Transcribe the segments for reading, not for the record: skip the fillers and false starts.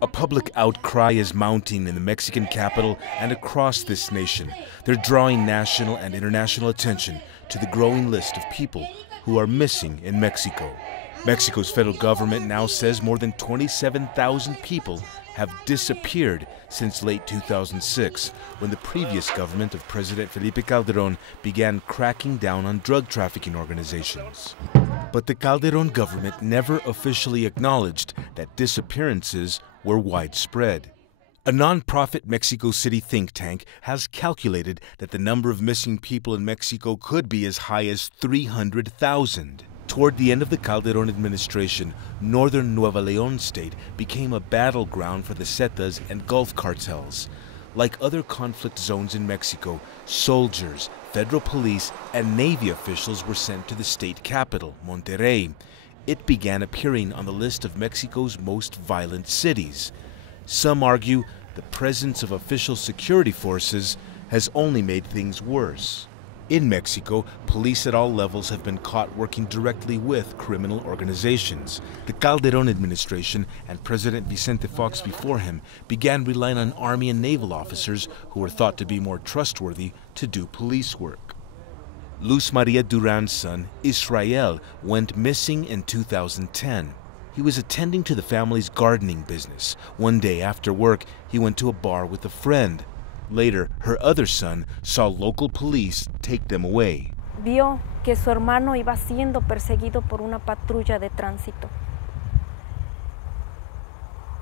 A public outcry is mounting in the Mexican capital and across this nation. They're drawing national and international attention to the growing list of people who are missing in Mexico. Mexico's federal government now says more than 27,000 people have disappeared since late 2006, when the previous government of President Felipe Calderón began cracking down on drug trafficking organizations. But the Calderón government never officially acknowledged that disappearances were widespread. A non-profit Mexico City think tank has calculated that the number of missing people in Mexico could be as high as 300,000. Toward the end of the Calderón administration, northern Nuevo León state became a battleground for the Zetas and Gulf cartels. Like other conflict zones in Mexico, soldiers, federal police, and Navy officials were sent to the state capital, Monterrey. It began appearing on the list of Mexico's most violent cities. Some argue the presence of official security forces has only made things worse. In Mexico, police at all levels have been caught working directly with criminal organizations. The Calderón administration and President Vicente Fox before him began relying on Army and naval officers who were thought to be more trustworthy to do police work. Luz Maria Duran's son, Israel, went missing in 2010. He was attending to the family's gardening business. One day after work, he went to a bar with a friend. Later, her other son saw local police take them away. Vio que su hermano iba siendo perseguido por una patrulla de tránsito.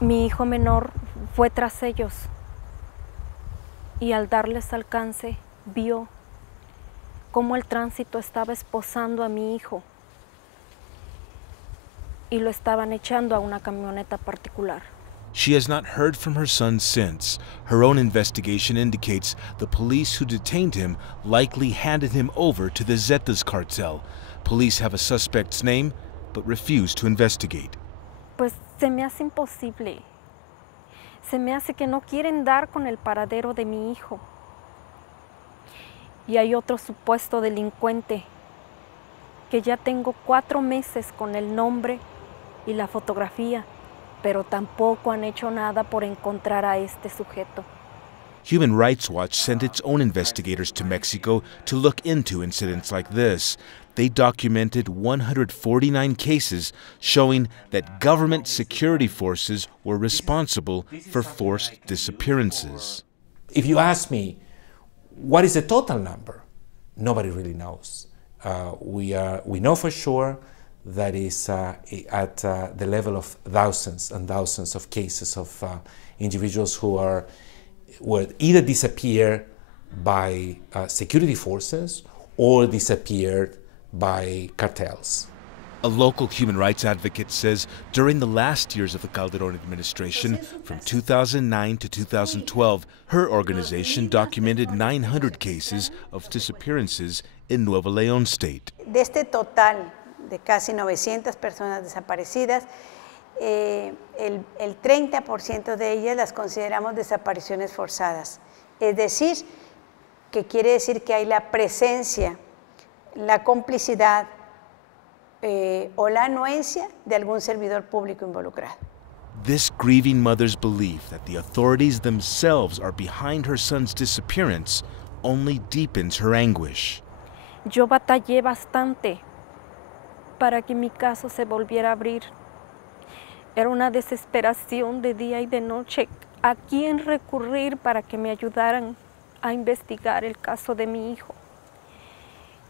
Mi hijo menor fue tras ellos y al darles alcance vio cómo el tránsito estaba esposando a mi hijo y lo estaban echando a una camioneta particular. She has not heard from her son since. Her own investigation indicates the police who detained him likely handed him over to the Zetas cartel. Police have a suspect's name, but refuse to investigate. Pues se me hace imposible. Se me hace que no quieren dar con el paradero de mi hijo. Y hay otro supuesto delincuente que ya tengo 4 meses con el nombre y la fotografía, pero tampoco han hecho nada por encontrar a este sujeto. Human Rights Watch sent its own investigators to Mexico to look into incidents like this. They documented 149 cases showing that government security forces were responsible for forced disappearances. If you ask me, what is the total number? Nobody really knows. We know for sure that is at the level of thousands and thousands of cases of individuals who were either disappeared by security forces or disappeared by cartels. A local human rights advocate says during the last years of the Calderón administration, from 2009 to 2012, her organization documented 900 cases of disappearances in Nuevo León state. De este total de casi 900 personas desaparecidas, el 30% de ellas las consideramos desapariciones forzadas. Es decir, que quiere decir que hay la presencia, la complicidad o la anuencia de algún servidor público involucrado. This grieving mother's belief that the authorities themselves are behind her son's disappearance only deepens her anguish. Yo batallé bastante para que mi caso se volviera a abrir. Era una desesperación de día y de noche. ¿A quién recurrir para que me ayudaran a investigar el caso de mi hijo?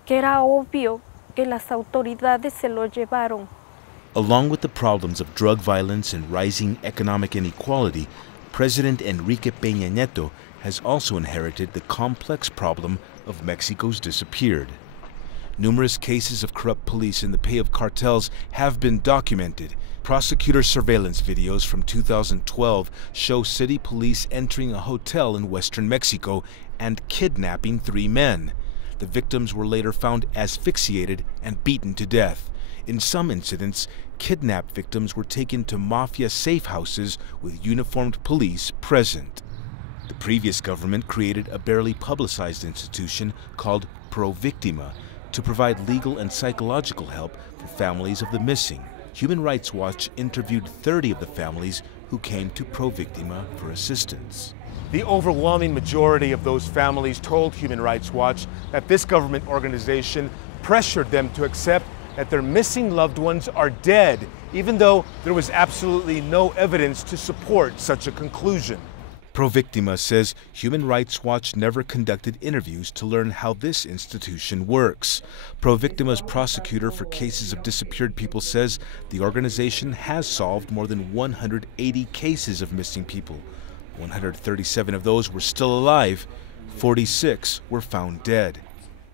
Que era obvio que las autoridades se lo llevaron. Along with the problems of drug violence and rising economic inequality, President Enrique Peña Nieto has also inherited the complex problem of Mexico's disappeared. Numerous cases of corrupt police in the pay of cartels have been documented. Prosecutor surveillance videos from 2012 show city police entering a hotel in western Mexico and kidnapping 3 men. The victims were later found asphyxiated and beaten to death. In some incidents, kidnapped victims were taken to mafia safe houses with uniformed police present. The previous government created a barely publicized institution called Pro Victima. to provide legal and psychological help for families of the missing. Human Rights Watch interviewed 30 of the families who came to Pro Victima for assistance. The overwhelming majority of those families told Human Rights Watch that this government organization pressured them to accept that their missing loved ones are dead, even though there was absolutely no evidence to support such a conclusion. Pro Victima says Human Rights Watch never conducted interviews to learn how this institution works. Pro Victima's prosecutor for cases of disappeared people says the organization has solved more than 180 cases of missing people. 137 of those were still alive, 46 were found dead.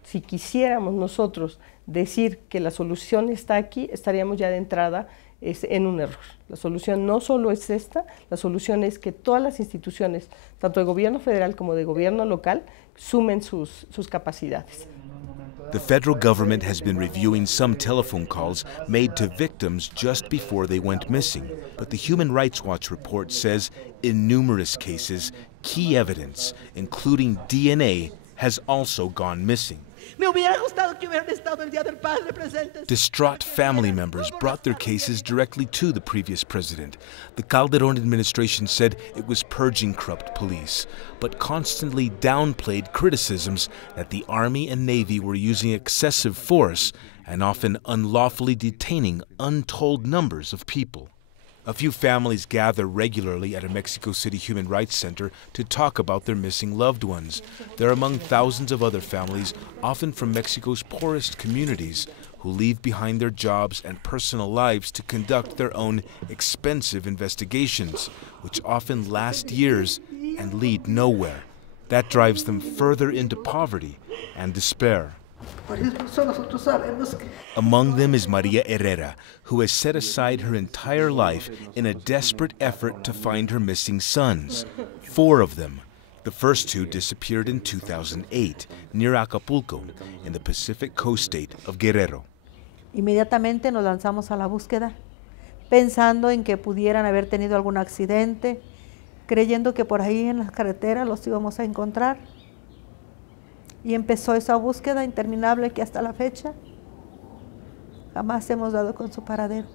Si quisiéramos nosotros decir que la solución está aquí, estaríamos ya de entrada en un error. La solución no solo es esta, la solución es que todas las instituciones, tanto de gobierno federal como de gobierno local, sumen sus capacidades. The federal government has been reviewing some telephone calls made to victims just before they went missing. But the Human Rights Watch report says in numerous cases, key evidence, including DNA, has also gone missing. Distraught family members brought their cases directly to the previous president. The Calderón administration said it was purging corrupt police, but constantly downplayed criticisms that the Army and Navy were using excessive force and often unlawfully detaining untold numbers of people. A few families gather regularly at a Mexico City Human Rights Center to talk about their missing loved ones. They're among thousands of other families, often from Mexico's poorest communities, who leave behind their jobs and personal lives to conduct their own expensive investigations, which often last years and lead nowhere. That drives them further into poverty and despair. Among them is Maria Herrera, who has set aside her entire life in a desperate effort to find her missing sons. 4 of them. The first 2 disappeared in 2008, near Acapulco, in the Pacific coast state of Guerrero. Inmediatamente nos lanzamos a la búsqueda, pensando en que pudieran haber tenido algún accidente, creyendo que por ahí en las carreteras los íbamos a encontrar. Y empezó esa búsqueda interminable que hasta la fecha jamás hemos dado con su paradero.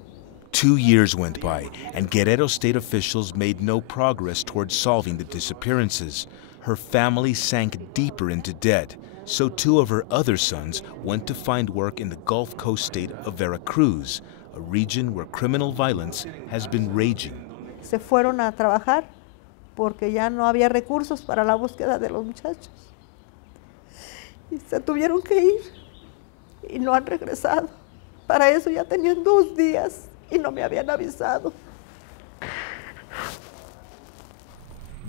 2 years went by, and Guerrero state officials made no progress towards solving the disappearances. Her family sank deeper into debt, so 2 of her other sons went to find work in the Gulf Coast state of Veracruz, a region where criminal violence has been raging. Se fueron a trabajar porque ya no había recursos para la búsqueda de los muchachos. Y se tuvieron que ir y no han regresado. Para eso ya tenían 2 días y no me habían avisado.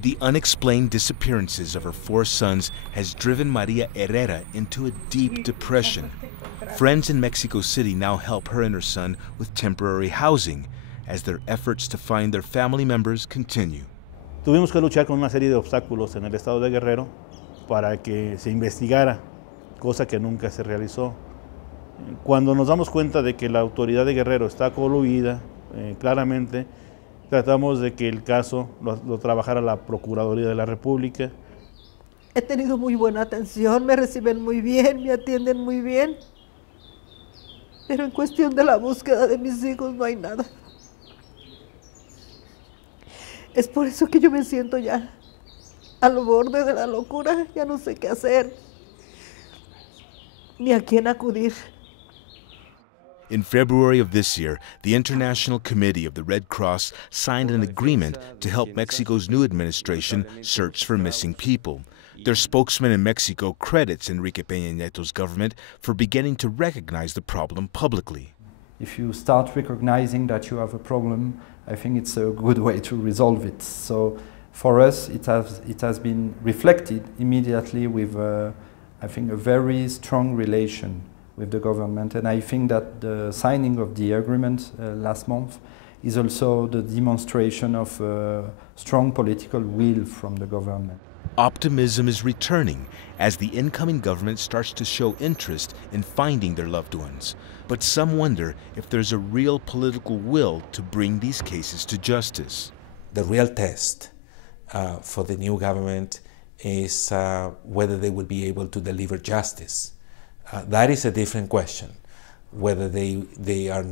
The unexplained disappearances of her 4 sons has driven Maria Herrera into a deep depression. Friends in Mexico City now help her and her son with temporary housing as their efforts to find their family members continue. Tuvimos que luchar con una serie de obstáculos en el estado de Guerrero para que se investigara, cosa que nunca se realizó. Cuando nos damos cuenta de que la autoridad de Guerrero está coluida, claramente tratamos de que el caso lo trabajara la Procuraduría de la República. He tenido muy buena atención, me reciben muy bien, me atienden muy bien, pero en cuestión de la búsqueda de mis hijos no hay nada. Es por eso que yo me siento ya al borde de la locura, ya no sé qué hacer, ni a quién acudir. In February of this year, the International Committee of the Red Cross signed an agreement to help Mexico's new administration search for missing people. Their spokesman in Mexico credits Enrique Peña Nieto's government for beginning to recognize the problem publicly. If you start recognizing that you have a problem, I think it's a good way to resolve it. So for us, it has been reflected immediately with, I think, a very strong relation with the government. And I think that the signing of the agreement last month is also the demonstration of strong political will from the government. Optimism is returning as the incoming government starts to show interest in finding their loved ones. But some wonder if there's a real political will to bring these cases to justice. The real test for the new government is whether they will be able to deliver justice That is a different question, whether they are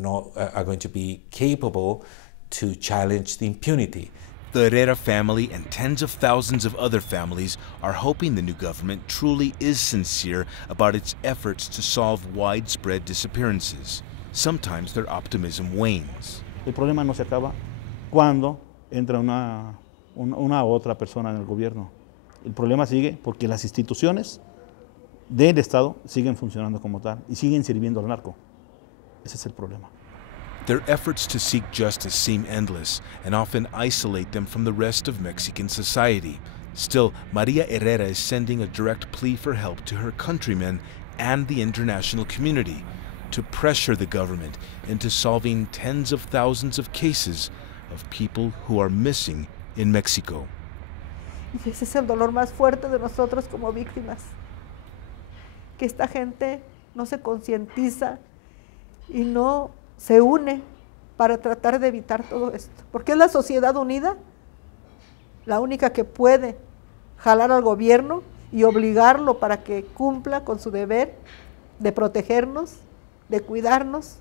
going to be capable to challenge the impunity. The Herrera family and tens of thousands of other families are hoping the new government truly is sincere about its efforts to solve widespread disappearances. Sometimes their optimism wanes. El problema no se acaba cuando entra una otra persona en el gobierno. El problema sigue porque las instituciones del Estado siguen funcionando como tal y siguen sirviendo al narco. Ese es el problema. Their efforts to seek justice seem endless and often isolate them from the rest of Mexican society. Still, Maria Herrera is sending a direct plea for help to her countrymen and the international community to pressure the government into solving tens of thousands of cases of people who are missing in Mexico. Y ese es el dolor más fuerte de nosotros como víctimas, que esta gente no se concientiza y no se une para tratar de evitar todo esto, porque es la sociedad unida la única que puede jalar al gobierno y obligarlo para que cumpla con su deber de protegernos, de cuidarnos